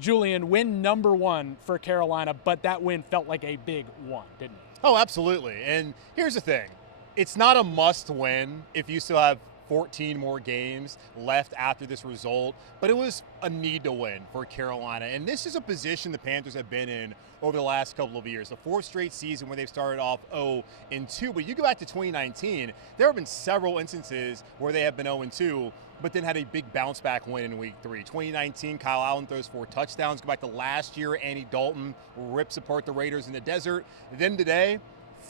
Julian, win number 1 for Carolina, but that win felt like a big one, didn't it? Oh, absolutely. And here's the thing. It's not a must win if you still have 14 more games left after this result, but it was a need to win for Carolina. And this is a position the Panthers have been in over the last couple of years. The 4th straight season where they've started off 0-2. But you go back to 2019, there have been several instances where they have been 0-2, but then had a big bounce back win in week 3. 2019, Kyle Allen throws 4 touchdowns. Go back to last year, Andy Dalton rips apart the Raiders in the desert. Then today,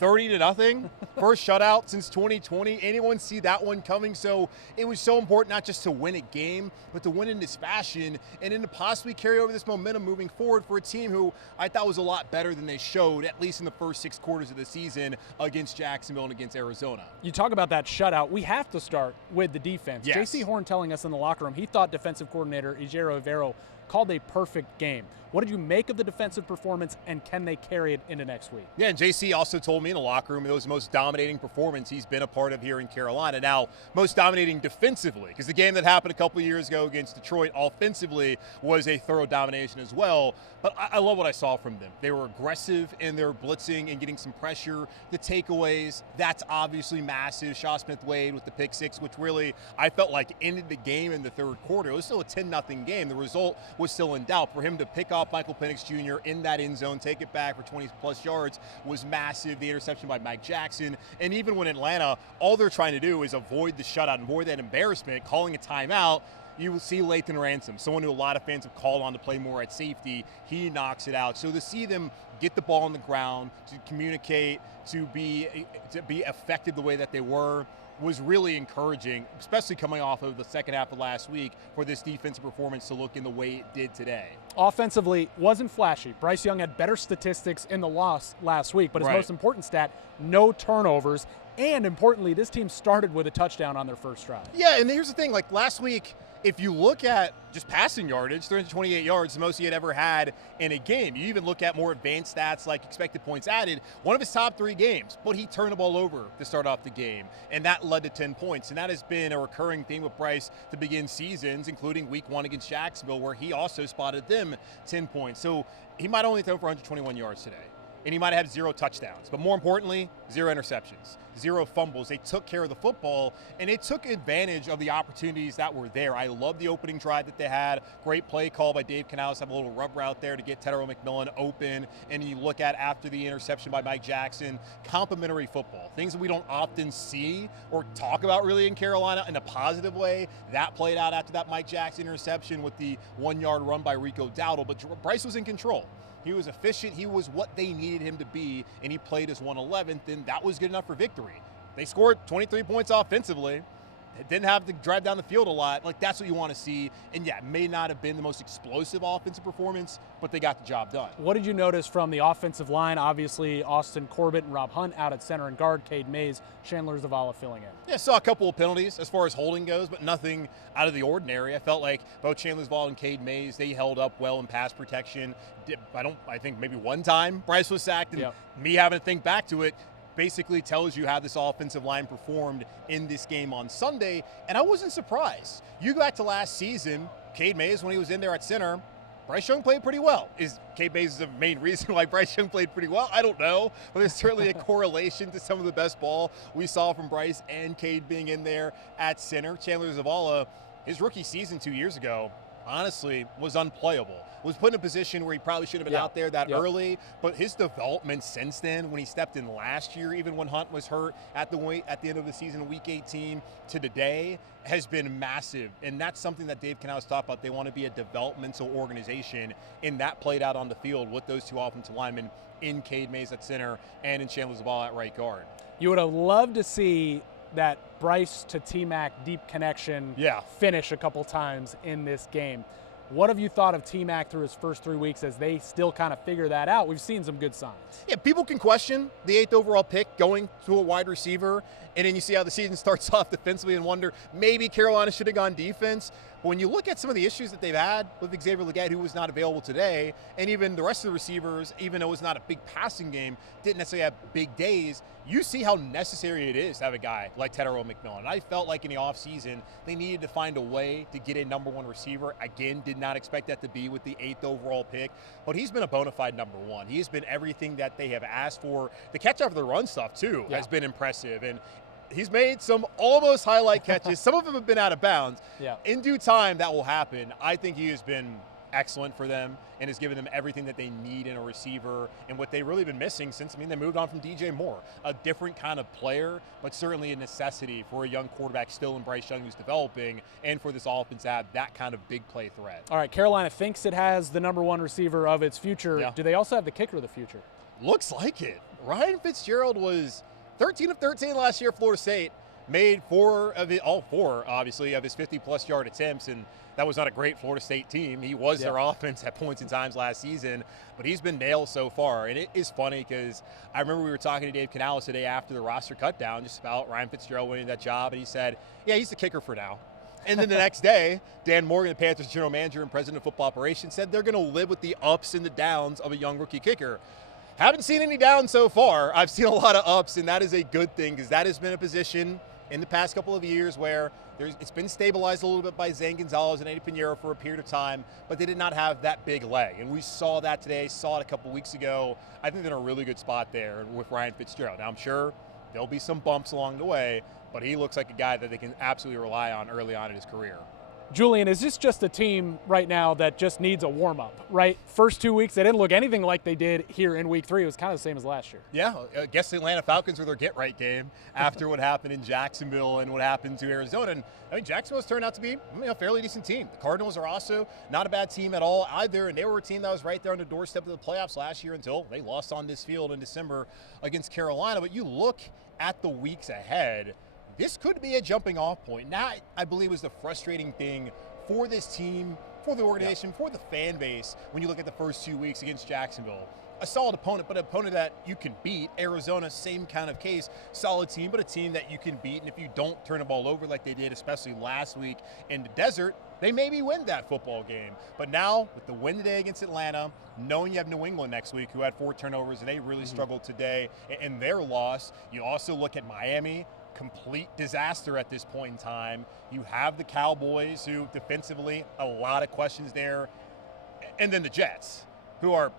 30-0, first shutout since 2020. Anyone see that one coming? So it was so important not just to win a game, but to win in this fashion and then to possibly carry over this momentum moving forward for a team who I thought was a lot better than they showed, at least in the first 6 quarters of the season against Jacksonville and against Arizona. You talk about that shutout. We have to start with the defense. Yes. J.C. Horn telling us in the locker room he thought defensive coordinator Ejiro Evero called a perfect game. What did you make of the defensive performance, and can they carry it into next week? Yeah, and JC also told me in the locker room it was the most dominating performance he's been a part of here in Carolina. Now, most dominating defensively, because the game that happened a couple of years ago against Detroit offensively was a thorough domination as well. But I love what I saw from them. They were aggressive in their blitzing and getting some pressure. The takeaways, that's obviously massive. Shaw Smith-Wade with the pick 6, which really I felt like ended the game in the 3rd quarter. It was still a 10-0 game. The result was still in doubt. For him to pick off Michael Penix Jr. in that end zone, take it back for 20-plus yards was massive. The interception by Mike Jackson. And even when Atlanta, all they're trying to do is avoid the shutout, avoid that embarrassment, calling a timeout, you will see Lathan Ransom, someone who a lot of fans have called on to play more at safety. He knocks it out. So to see them get the ball on the ground, to communicate, to be effective the way that they were, was really encouraging, especially coming off of the second half of last week for this defensive performance to look in the way it did today. Offensively, wasn't flashy. Bryce Young had better statistics in the loss last week, but his most important stat, no turnovers. And importantly, this team started with a touchdown on their first drive. Yeah, and here's the thing, like last week, if you look at just passing yardage, 328 yards, the most he had ever had in a game. You even look at more advanced stats like expected points added, one of his top 3 games, but he turned the ball over to start off the game, and that led to 10 points. And that has been a recurring theme with Bryce to begin seasons, including week 1 against Jacksonville, where he also spotted them 10 points. So he might only throw for 121 yards today, and he might have 0 touchdowns, but more importantly, 0 interceptions, 0 fumbles. They took care of the football, and they took advantage of the opportunities that were there. I love the opening drive that they had. Great play call by Dave Canales, have a little rub route there to get Tedero McMillan open, and you look at after the interception by Mike Jackson, complimentary football, things that we don't often see or talk about really in Carolina in a positive way. That played out after that Mike Jackson interception with the 1-yard run by Rico Dowdle, but Bryce was in control. He was efficient. He was what they needed him to be, and he played as 111th, and that was good enough for victory. They scored 23 points offensively. They didn't have to drive down the field a lot. Like, that's what you want to see. And, yeah, it may not have been the most explosive offensive performance, but they got the job done. What did you notice from the offensive line? Obviously, Austin Corbett and Rob Hunt out at center and guard, Cade Mays, Chandler Zavala filling in. Yeah, saw a couple of penalties as far as holding goes, but nothing out of the ordinary. I felt like both Chandler Zavala and Cade Mays, they held up well in pass protection. I think maybe one time Bryce was sacked, and me having to think back to it, basically tells you how this offensive line performed in this game on Sunday, and I wasn't surprised. You go back to last season, Cade Mays, when he was in there at center, Bryce Young played pretty well. Is Cade Mays the main reason why Bryce Young played pretty well? I don't know, but there's certainly a correlation to some of the best ball we saw from Bryce and Cade being in there at center. Chandler Zavala, his rookie season 2 years ago, honestly, was unplayable. Was put in a position where he probably should have been out there that early, but his development since then, when he stepped in last year, even when Hunt was hurt at the end of the season, week 18 to today, has been massive. And that's something that Dave Canales talked about. They want to be a developmental organization, and that played out on the field with those 2 offensive linemen in Cade Mays at center and in Chandler Zavala at right guard. You would have loved to see that Bryce to T-Mac deep connection finish a couple times in this game. What have you thought of T-Mac through his first 3 weeks as they still kind of figure that out? We've seen some good signs. Yeah, people can question the 8th overall pick going to a wide receiver, and then you see how the season starts off defensively and wonder maybe Carolina should have gone defense. But when you look at some of the issues that they've had with Xavier Legette, who was not available today, and even the rest of the receivers, even though it was not a big passing game, didn't necessarily have big days, you see how necessary it is to have a guy like Tetairoa McMillan. I felt like in the offseason, they needed to find a way to get a #1 receiver. Again, did not expect that to be with the 8th overall pick, but he's been a bona fide #1. He has been everything that they have asked for. The catch after the run stuff, too, has been impressive. And he's made some almost highlight catches. Some of them have been out of bounds. In due time, that will happen. I think he has been excellent for them and has given them everything that they need in a receiver and what they've really been missing since, they moved on from DJ Moore. A different kind of player, but certainly a necessity for a young quarterback still in Bryce Young who's developing, and for this offense to have that kind of big play threat. All right, Carolina thinks it has the #1 receiver of its future. Do they also have the kicker of the future? Looks like it. Ryan Fitzgerald was 13 of 13 last year at Florida State, made all four, obviously, of his 50-plus yard attempts, and that was not a great Florida State team. He was their offense at points in times last season, but he's been nailed so far. And it is funny because I remember we were talking to Dave Canales today after the roster cut down just about Ryan Fitzgerald winning that job, and he said, yeah, he's the kicker for now. And then the next day, Dan Morgan, the Panthers general manager and president of football operations, said they're going to live with the ups and the downs of a young rookie kicker. Haven't seen any downs so far. I've seen a lot of ups, and that is a good thing because that has been a position in the past couple of years where it's been stabilized a little bit by Zane Gonzalez and Eddie Pinheiro for a period of time, but they did not have that big leg. And we saw that today, saw it a couple weeks ago. I think they're in a really good spot there with Ryan Fitzgerald. Now, I'm sure there'll be some bumps along the way, but he looks like a guy that they can absolutely rely on early on in his career. Julian, is this just a team right now that just needs a warm-up, right? First 2 weeks, they didn't look anything like they did here in week 3. It was kind of the same as last year. Yeah, I guess the Atlanta Falcons were their get-right game after what happened in Jacksonville and what happened to Arizona. And Jacksonville's turned out to be a fairly decent team. The Cardinals are also not a bad team at all either, and they were a team that was right there on the doorstep of the playoffs last year until they lost on this field in December against Carolina. But you look at the weeks ahead, this could be a jumping off point. Now, I believe was the frustrating thing for this team, for the organization, for the fan base when you look at the first 2 weeks against Jacksonville. A solid opponent, but an opponent that you can beat. Arizona, same kind of case. Solid team, but a team that you can beat. And if you don't turn the ball over like they did, especially last week in the desert, they maybe win that football game. But now, with the win today against Atlanta, knowing you have New England next week, who had 4 turnovers, and they really struggled today in their loss. You also look at Miami, complete disaster at this point in time. You have the Cowboys, who defensively, a lot of questions there. And then the Jets, who are,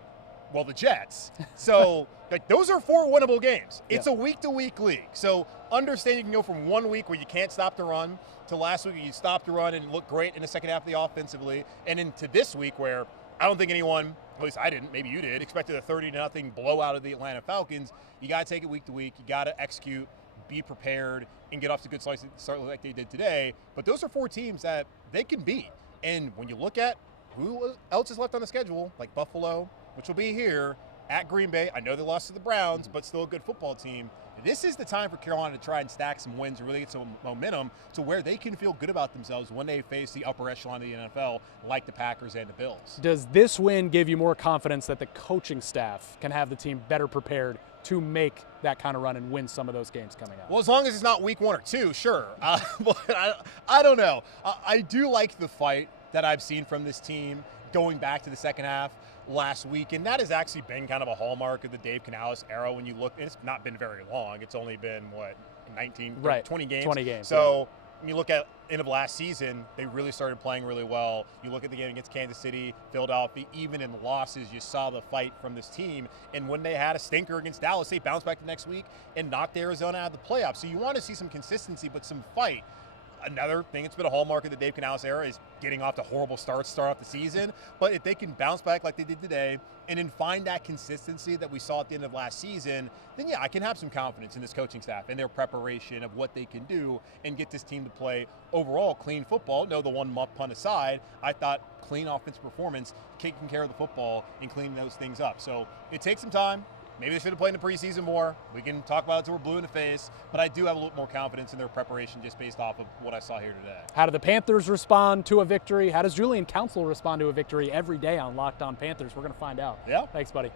well, the Jets. So, those are 4 winnable games. It's a week-to-week league. So, understand you can go from 1 week where you can't stop the run to last week where you stopped the run and looked great in the second half of the offensively, and into this week where I don't think anyone, at least I didn't, maybe you did, expected a 30-0 blowout of the Atlanta Falcons. You got to take it week to week. You got to execute, be prepared, and get off to a good start like they did today. But those are 4 teams that they can beat. And when you look at who else is left on the schedule, like Buffalo, which will be here, at Green Bay, I know they lost to the Browns, but still a good football team. This is the time for Carolina to try and stack some wins and really get some momentum to where they can feel good about themselves when they face the upper echelon of the NFL, like the Packers and the Bills. Does this win give you more confidence that the coaching staff can have the team better prepared to make that kind of run and win some of those games coming up? Well, as long as it's not week 1 or 2, sure. But I don't know. I do like the fight that I've seen from this team going back to the second half last week, and that has actually been kind of a hallmark of the Dave Canales era when you look, and it's not been very long. It's only been, 20 games? 20 games. So when you look at end of last season, they really started playing really well. You look at the game against Kansas City, Philadelphia, even in the losses, you saw the fight from this team. And when they had a stinker against Dallas, they bounced back the next week and knocked Arizona out of the playoffs. So you want to see some consistency, but some fight. Another thing that's been a hallmark of the Dave Canales era is getting off to horrible starts to start off the season. But if they can bounce back like they did today and then find that consistency that we saw at the end of last season, then yeah, I can have some confidence in this coaching staff and their preparation of what they can do and get this team to play overall clean football. No, the one muff punt aside, I thought clean offensive performance, taking care of the football and cleaning those things up. So it takes some time. Maybe they should have played in the preseason more. We can talk about it until we're blue in the face, but I do have a little more confidence in their preparation just based off of what I saw here today. How do the Panthers respond to a victory? How does Julian Council respond to a victory every day on Locked On Panthers? We're going to find out. Yeah. Thanks, buddy.